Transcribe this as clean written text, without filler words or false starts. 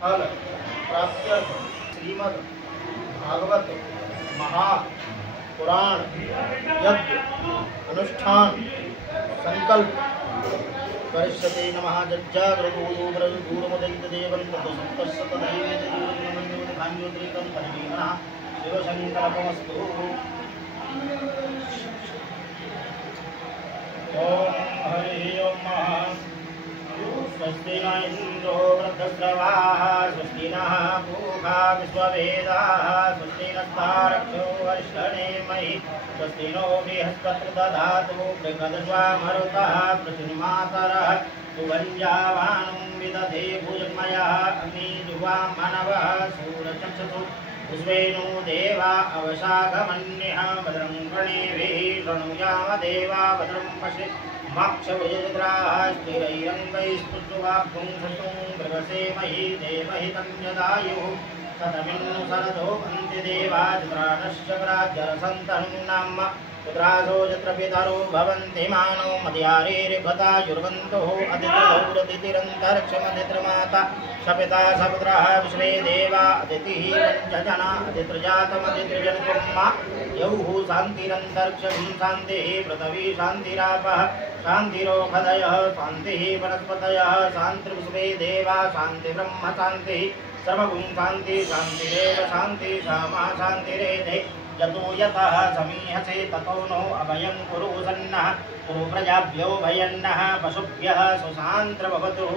फल प्राप्त श्रीमद् भागवत महापुराण यज्ञ अनुष्ठान संकल्प करिष्यते नमः। जज्जाग्रदूरमुदयितदेवं ततो संतस्य तदैवेति दूरमन्योतिभान्योद्रेकं परिवीमनः शिवशङ्करपमस्तु। ॐ हरि ओम। स्वस्ति न इन्द्रो वृद्धस्रवाः स्वस्ति नः पूषा विश्ववेदाः स्वस्ति नस्तारक्षो वर्षणेमहि स्वस्ति नो बृहस्पतिर्दधातु ददातु बृहद्वामरुतः पृथिवीमातरः सुवञ्जावानुं विदधे भुजन्मयः अग्निजुवां मानवः सूरचक्षुः उस्वेनो देवा अवशाखमन्यः भद्रं गणेभिः शृणुयाम देवा भद्रं पश्येत् माक्षवज्राः स्थिरैरङ्गैस्तुष्टुवापुंसुं मृगसेमहि देवहितं यदायुः शतमिन्नु शरदो भन्ति देवा चित्राणश्च प्राज्यरसन्तनुं नाम पुत्रासो यत्र पितरो भवन्ति मानो मद्यारेर्भतायुर्वन्तुः अदितिरन्तरिक्षमदित्रमाता सपिता सपुत्रः विश्वे देवा अदितिः पञ्चजना अदित्रजातमदित्रजनकुम्मा यौः शान्तिरन्तरिक्षं शान्तिः पृथिवी शान्तिरापः शान्तिरोषधयः शान्तिः वनस्पतयः शान्तिर्विश्वे देवा शान्तिर्ब्रह्म शान्तिः सर्वगुं शान्ति शान्तिरेव शान्ति क्षमा शान्तिरेधे यतो यतः समीहसे ततो नो अभयं कुरु सन्नः कुरु प्रजाभ्यो भयन्नः पशुभ्यः सुशान्तिर्भवतु।